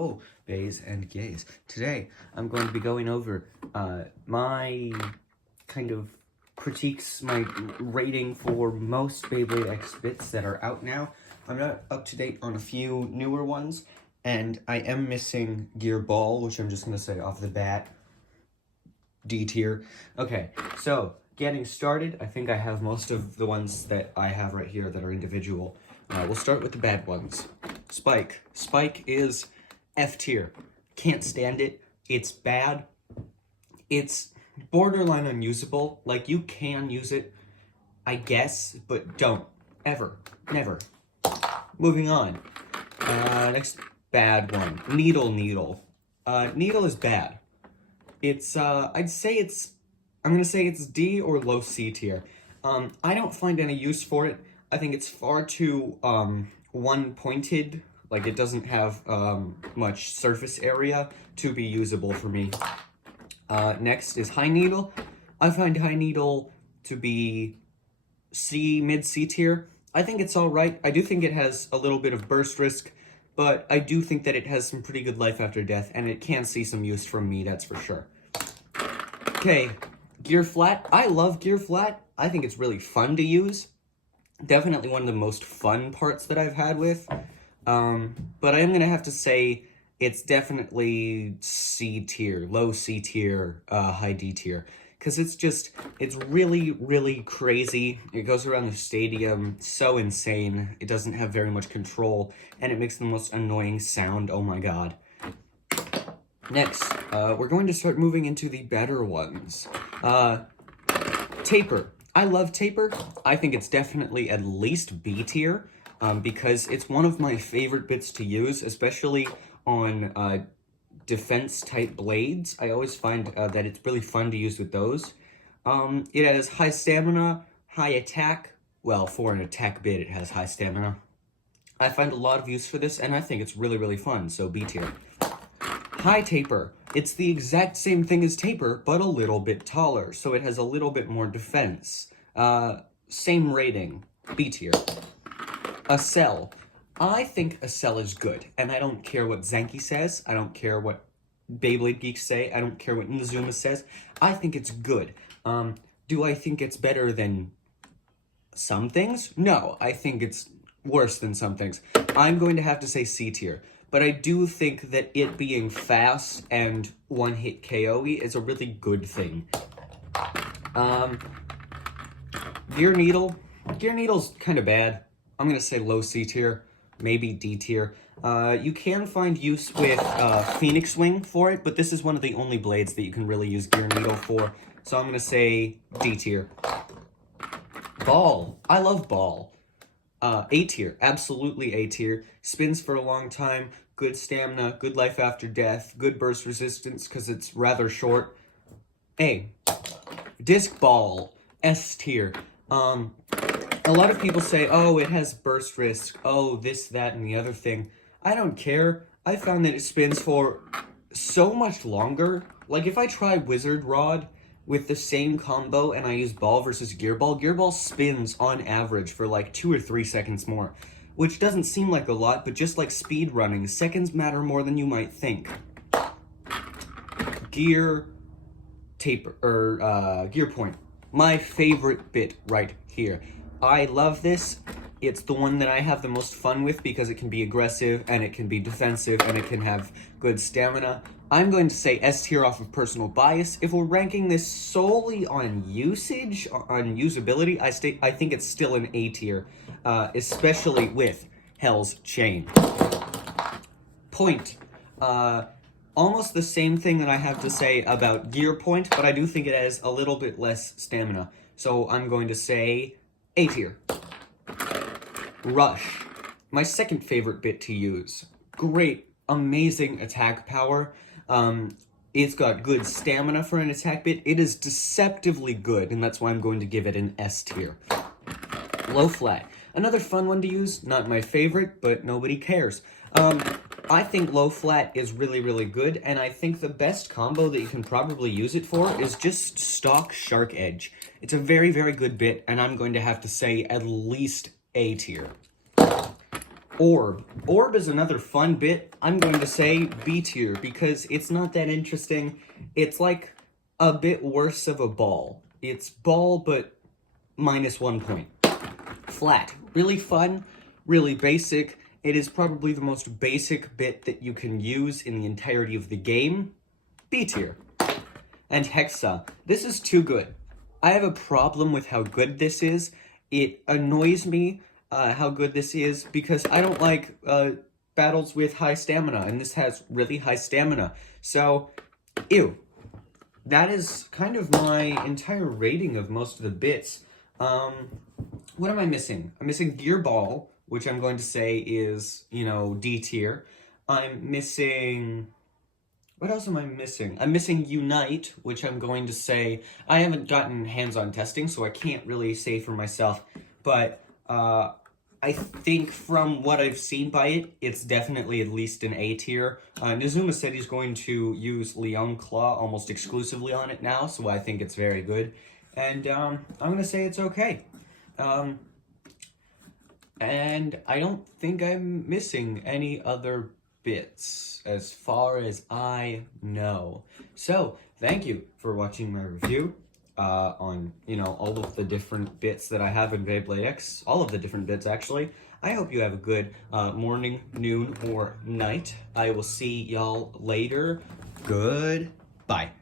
Oh, bays and gays. Today, I'm going to be going over my kind of critiques, my rating for most BeybladeX bits that are out now. I'm not up to date on a few newer ones, and I am missing Gear Ball, which I'm just going to say off the bat, D tier. Okay, so getting started, I think I have most of the ones that I have right here that are individual. We'll start with the bad ones. Spike. Spike is F tier. Can't stand it. It's bad. It's borderline unusable. Like, you can use it, I guess, but don't. Ever. Never. Moving on. Next bad one. Needle. Needle is bad. It's, I'm gonna say it's D or low C tier. I don't find any use for it. I think it's far too, one-pointed. Like, it doesn't have, much surface area to be usable for me. Next is High Needle. I find High Needle to be C, mid-C tier. I think it's alright. I do think it has a little bit of burst risk, but I do think that it has some pretty good life after death, and it can see some use from me, that's for sure. Okay, Gear Flat. I love Gear Flat. I think it's really fun to use. Definitely one of the most fun parts that I've had with. But I am going to have to say it's definitely C tier, low C tier, high D tier. Because it's really, really crazy. It goes around the stadium, so insane. It doesn't have very much control, and it makes the most annoying sound. Oh my god. Next, we're going to start moving into the better ones. Taper. I love Taper. I think it's definitely at least B tier, because it's one of my favorite bits to use, especially on defense-type blades. I always find that it's really fun to use with those. It has high stamina, high attack. Well, for an attack bit, it has high stamina. I find a lot of use for this, and I think it's really, really fun, so B tier. High Taper. It's the exact same thing as Taper, but a little bit taller, so it has a little bit more defense. Same rating, B tier. Accel. I think Accel is good, and I don't care what Zanky says, I don't care what Beyblade Geeks say, I don't care what Inazuma says. I think it's good. Do I think it's better than some things? No, I think it's worse than some things. I'm going to have to say C tier. But I do think that it being fast and one-hit KO-y is a really good thing. Gear Needle. Gear Needle's kind of bad. I'm going to say low C tier, maybe D tier. You can find use with Phoenix Wing for it, but this is one of the only blades that you can really use Gear Needle for. So I'm going to say D tier. Ball. I love Ball. A tier, absolutely A tier. Spins for a long time, good stamina, good life after death, good burst resistance because it's rather short. A. Disc Ball, S tier. A lot of people say, oh, it has burst risk, oh, this, that, and the other thing. I don't care. I found that it spins for so much longer. Like, if I try Wizard Rod with the same combo and I use Ball versus Gear Ball spins on average for like 2 or 3 seconds more, which doesn't seem like a lot, but just like speed running, seconds matter more than you might think. Gear Taper, or Gear Point. My favorite bit right here. I love this. It's the one that I have the most fun with because it can be aggressive, and it can be defensive, and it can have good stamina. I'm going to say S tier off of personal bias. If we're ranking this solely on usage, on usability, I think it's still an A tier, especially with Hell's Chain. Point. Almost the same thing that I have to say about Gear Point, but I do think it has a little bit less stamina. So I'm going to say A tier. Rush. My second favorite bit to use. Great, amazing attack power. It's got good stamina for an attack bit. It is deceptively good, and that's why I'm going to give it an S tier. Low Flat. Another fun one to use. Not my favorite, but nobody cares. I think Low Flat is really, really good, and I think the best combo that you can probably use it for is just stock Shark Edge. It's a very, very good bit, and I'm going to have to say at least A tier. Orb. Orb is another fun bit. I'm going to say B tier because it's not that interesting. It's like a bit worse of a ball. It's ball, but -1 point. Flat. Really fun, really basic. It is probably the most basic bit that you can use in the entirety of the game. B tier. And Hexa. This is too good. I have a problem with how good this is. It annoys me how good this is because I don't like battles with high stamina, and this has really high stamina. So, ew. That is kind of my entire rating of most of the bits. What am I missing? I'm missing Gear Ball, which I'm going to say is, you know, D tier. I'm missing... What else am I missing? I'm missing Unite, which I'm going to say... I haven't gotten hands-on testing, so I can't really say for myself. But I think from what I've seen by it, it's definitely at least an A tier. Nizuma said he's going to use Leon Claw almost exclusively on it now, so I think it's very good. And I'm going to say it's okay. And I don't think I'm missing any other bits as far as I know. So, thank you for watching my review on, you know, all of the different bits that I have in BeybladeX. All of the different bits, actually. I hope you have a good morning, noon, or night. I will see y'all later. Goodbye.